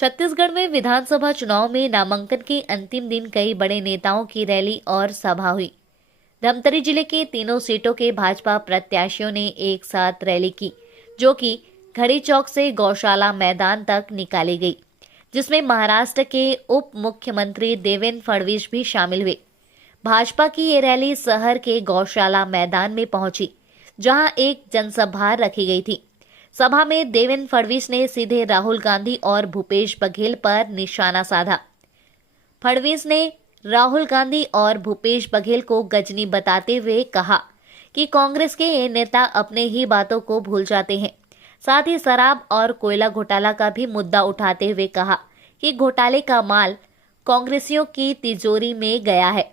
छत्तीसगढ़ में विधानसभा चुनाव में नामांकन के अंतिम दिन कई बड़े नेताओं की रैली और सभा हुई। धमतरी जिले के तीनों सीटों के भाजपा प्रत्याशियों ने एक साथ रैली की, जो कि घड़ी चौक से गौशाला मैदान तक निकाली गई, जिसमें महाराष्ट्र के उप मुख्यमंत्री देवेंद्र फडणवीस भी शामिल हुए। भाजपा की ये रैली शहर के गौशाला मैदान में पहुंची, जहां एक जनसभा रखी गई थी। सभा में देवेंद्र फडणवीस ने सीधे राहुल गांधी और भूपेश बघेल पर निशाना साधा। फडणवीस ने राहुल गांधी और भूपेश बघेल को गजनी बताते हुए कहा कि कांग्रेस के ये नेता अपने ही बातों को भूल जाते हैं। साथ ही शराब और कोयला घोटाला का भी मुद्दा उठाते हुए कहा कि घोटाले का माल कांग्रेसियों की तिजोरी में गया है।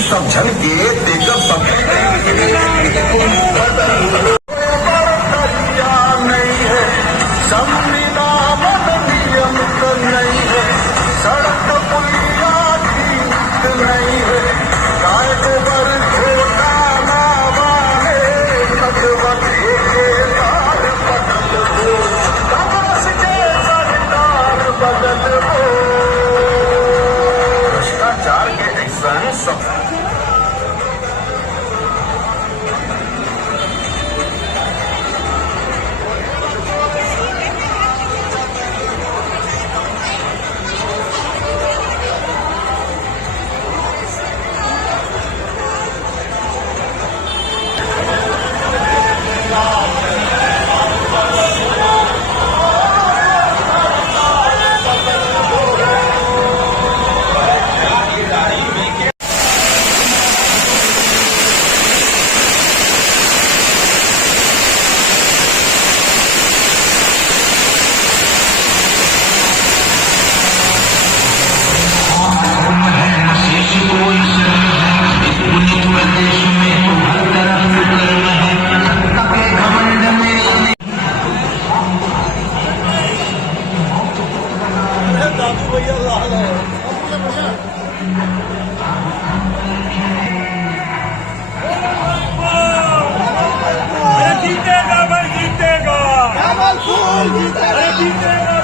सब झल के देखकर सब नहीं है, संविधान नियम नहीं है, सड़क पुलिया ठीक नहीं है, कायदे पर छोटा ना वाले नकबते के तार बदल हो, कांग्रेस के सरकार बदल हो, भ्रष्टाचार के ऐसा सब जीतेगा भाई, जीतेगा, अरे जीतेगा।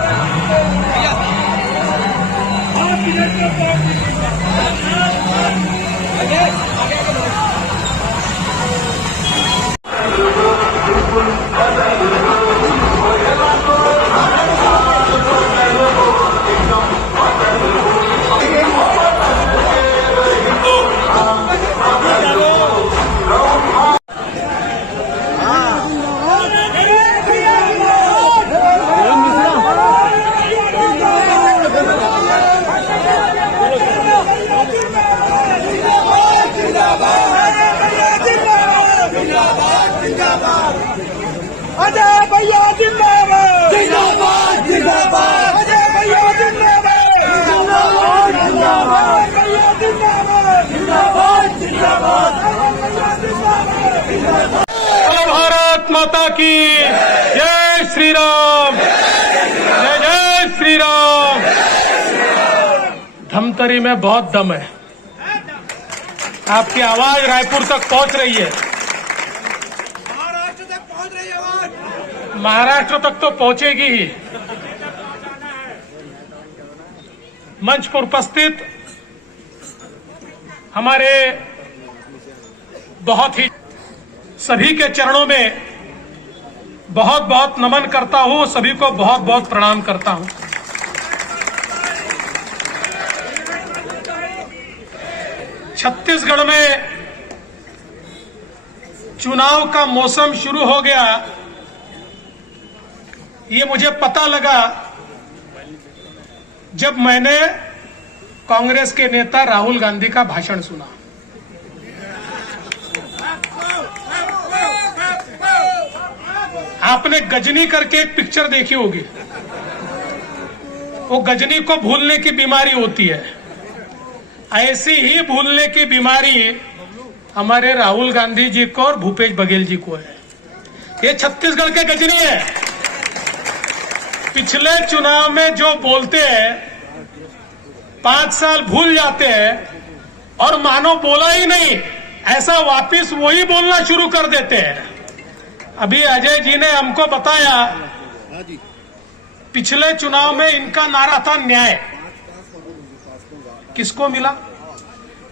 अजय भैया जिंदाबाद, जिंदाबाद, जिंदाबाद, अजय भैया जिंदाबाद, जिंदाबाद, जिंदाबाद, भैया जिंदाबाद, जिंदाबाद, जिंदाबाद, जिंदाबाद। भारत माता की जय श्री राम, जय जय श्री राम। धमतरी में बहुत दम है। आपकी आवाज रायपुर तक पहुंच रही है। महाराष्ट्र तक पहुंच रही है आवाज। महाराष्ट्र तक तो पहुंचेगी ही। मंच पर उपस्थित हमारे बहुत ही सभी के चरणों में बहुत बहुत नमन करता हूं, सभी को बहुत बहुत प्रणाम करता हूं। छत्तीसगढ़ में चुनाव का मौसम शुरू हो गया, ये मुझे पता लगा जब मैंने कांग्रेस के नेता राहुल गांधी का भाषण सुना। आपने गजनी करके एक पिक्चर देखी होगी, वो गजनी को भूलने की बीमारी होती है, ऐसी ही भूलने की बीमारी हमारे राहुल गांधी जी को और भूपेश बघेल जी को है। ये छत्तीसगढ़ के गजनी है। पिछले चुनाव में जो बोलते हैं 5 साल भूल जाते हैं और मानो बोला ही नहीं ऐसा वापिस वही बोलना शुरू कर देते हैं। अभी अजय जी ने हमको बताया पिछले चुनाव में इनका नारा था न्याय। किसको मिला?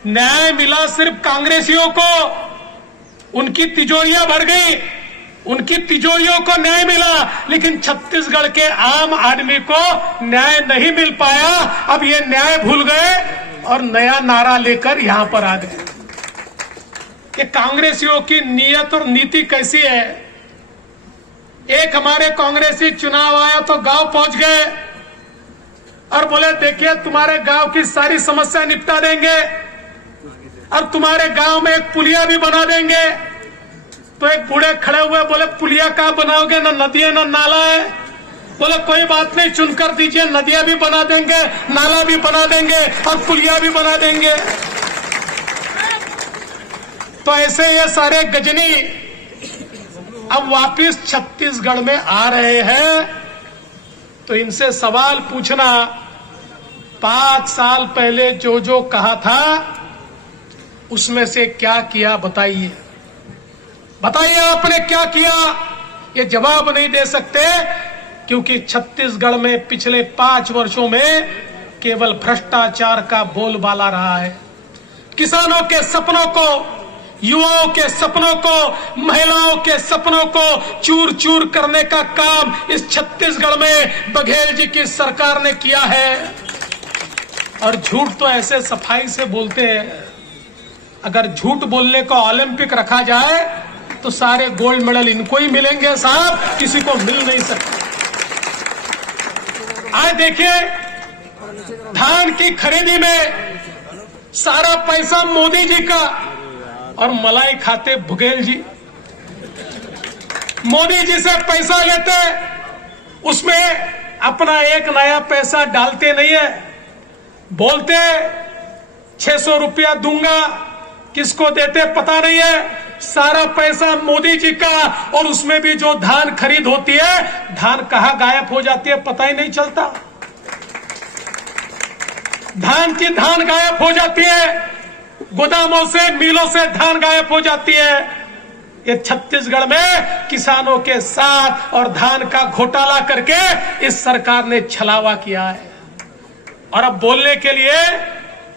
न्याय मिला सिर्फ कांग्रेसियों को। उनकी तिजोरियां भर गई, उनकी तिजोरियों को न्याय मिला, लेकिन छत्तीसगढ़ के आम आदमी को न्याय नहीं मिल पाया। अब ये न्याय भूल गए और नया नारा लेकर यहां पर आ गए। ये कांग्रेसियों की नीयत और नीति कैसी है? एक हमारे कांग्रेसी चुनाव आया तो गांव पहुंच गए और बोले देखिए तुम्हारे गांव की सारी समस्या निपटा देंगे और तुम्हारे गांव में एक पुलिया भी बना देंगे। तो एक बूढ़े खड़े हुए बोले पुलिया कहाँ बनाओगे, न नदी है न नाला है। बोले कोई बात नहीं, चुनकर दीजिए, नदियां भी बना देंगे, नाला भी बना देंगे और पुलिया भी बना देंगे। तो ऐसे ये सारे गजनी अब वापिस छत्तीसगढ़ में आ रहे हैं। तो इनसे सवाल पूछना, 5 साल पहले जो जो कहा था उसमें से क्या किया बताइए, बताइए आपने क्या किया? ये जवाब नहीं दे सकते क्योंकि छत्तीसगढ़ में पिछले 5 वर्षों में केवल भ्रष्टाचार का बोलबाला रहा है। किसानों के सपनों को, युवाओं के सपनों को, महिलाओं के सपनों को चूर चूर करने का काम इस छत्तीसगढ़ में बघेल जी की सरकार ने किया है। और झूठ तो ऐसे सफाई से बोलते हैं, अगर झूठ बोलने को ओलंपिक रखा जाए तो सारे गोल्ड मेडल इनको ही मिलेंगे साहब, किसी को मिल नहीं सकते। आज देखिए धान की खरीदी में सारा पैसा मोदी जी का और मलाई खाते बघेल जी। मोदी जी से पैसा लेते, उसमें अपना एक नया पैसा डालते नहीं है। बोलते 600 रुपया दूंगा, किसको देते पता नहीं है। सारा पैसा मोदी जी का, और उसमें भी जो धान खरीद होती है, धान कहां गायब हो जाती है पता ही नहीं चलता। धान की धान गायब हो जाती है, गोदामों से, मिलों से धान गायब हो जाती है। ये छत्तीसगढ़ में किसानों के साथ और धान का घोटाला करके इस सरकार ने छलावा किया है। और अब बोलने के लिए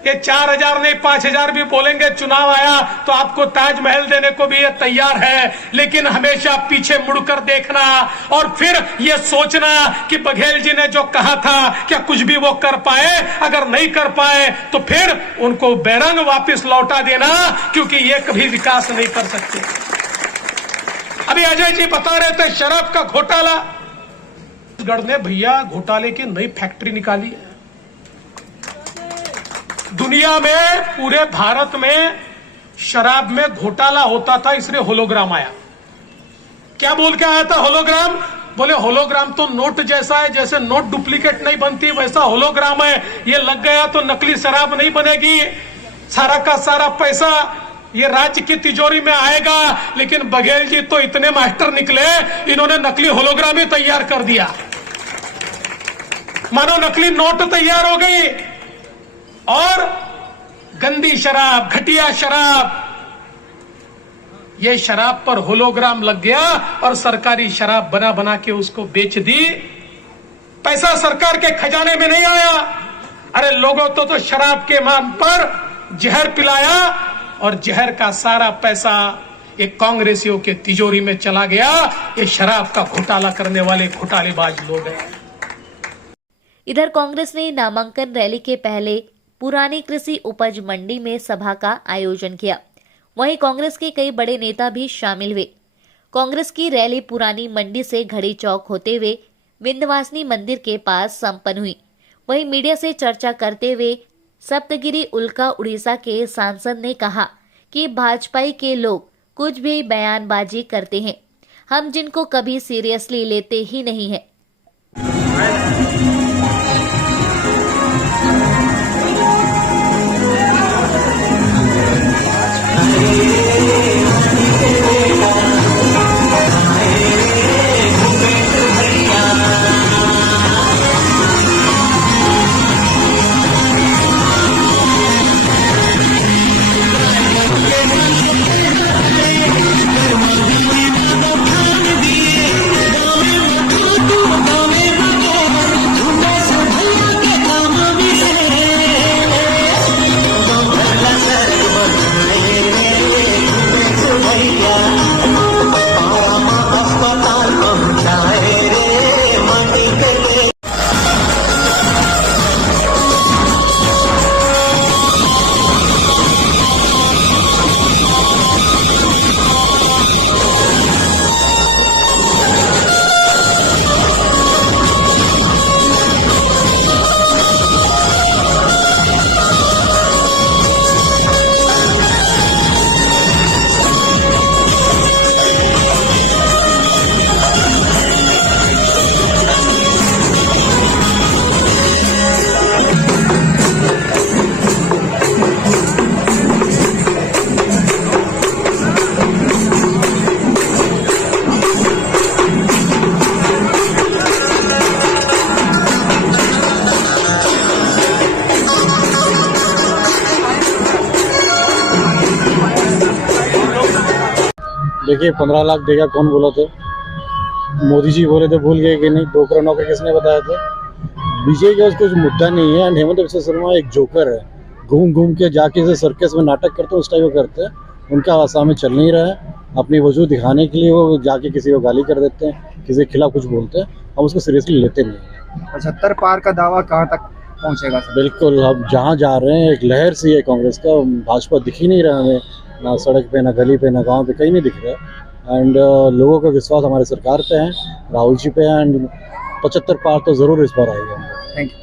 ये 4000 नहीं 5000 भी बोलेंगे, चुनाव आया तो आपको ताजमहल देने को भी ये तैयार है। लेकिन हमेशा पीछे मुड़कर देखना और फिर ये सोचना कि बघेल जी ने जो कहा था क्या कुछ भी वो कर पाए? अगर नहीं कर पाए तो फिर उनको बेरंग वापस लौटा देना, क्योंकि ये कभी विकास नहीं कर सकते। अभी अजय जी बता रहे थे शराब का घोटाला। छत्तीसगढ़ ने भैया घोटाले की नई फैक्ट्री निकाली है। दुनिया में, पूरे भारत में शराब में घोटाला होता था, इसलिए होलोग्राम आया। क्या बोल के आया था होलोग्राम? बोले होलोग्राम तो नोट जैसा है, जैसे नोट डुप्लीकेट नहीं बनती वैसा होलोग्राम है। ये लग गया तो नकली शराब नहीं बनेगी, सारा का सारा पैसा ये राज्य की तिजोरी में आएगा। लेकिन बघेल जी तो इतने मास्टर निकले, इन्होंने नकली होलोग्राम ही तैयार कर दिया, मानो नकली नोट तैयार हो गई। और गंदी शराब, घटिया शराब, ये शराब पर होलोग्राम लग गया और सरकारी शराब बना बना के उसको बेच दी। पैसा सरकार के खजाने में नहीं आया। अरे लोगों तो शराब के नाम पर जहर पिलाया और जहर का सारा पैसा ये कांग्रेसियों के तिजोरी में चला गया। ये शराब का घोटाला करने वाले घोटालेबाज लोग हैं। इधर कांग्रेस ने नामांकन रैली के पहले पुरानी कृषि उपज मंडी में सभा का आयोजन किया। वहीं कांग्रेस के कई बड़े नेता भी शामिल हुए। कांग्रेस की रैली पुरानी मंडी से घड़ी चौक होते हुए विंध्यवासिनी मंदिर के पास संपन्न हुई। वहीं मीडिया से चर्चा करते हुए सप्तगिरी उल्का उड़ीसा के सांसद ने कहा कि भाजपा के लोग कुछ भी बयानबाजी करते हैं, हम जिनको कभी सीरियसली लेते ही नहीं हैं। देखिए 15 लाख देगा कौन बोला था? मोदी जी बोले थे, भूल गए कि नहीं? 2 करोड़ नौकरी किसने बताया था? बीजेपी का कुछ मुद्दा नहीं है। एंड हेमंत बिस्वा शर्मा एक जोकर है, घूम घूम के जाके से सर्कस में नाटक करते हैं, उस टाइप करते हैं। उनका आसाम में चल नहीं रहा है। अपनी वजूद दिखाने के लिए वो जाके किसी को गाली कर देते हैं, किसी के खिलाफ कुछ बोलते हैं, हम उसको सीरियसली लेते नहीं हैं। 75 पार का दावा कहाँ तक पहुँचेगा? बिल्कुल, अब जहाँ जा रहे हैं एक लहर सी है कांग्रेस का। भाजपा दिख ही नहीं रहा हमें, ना सड़क पे, ना गली पे, ना गांव पे, कहीं नहीं दिख रहा। एंड लोगों का विश्वास हमारे सरकार पे है, राहुल जी पे है। एंड 75 पार तो ज़रूर इस बार आएगा। Thank you.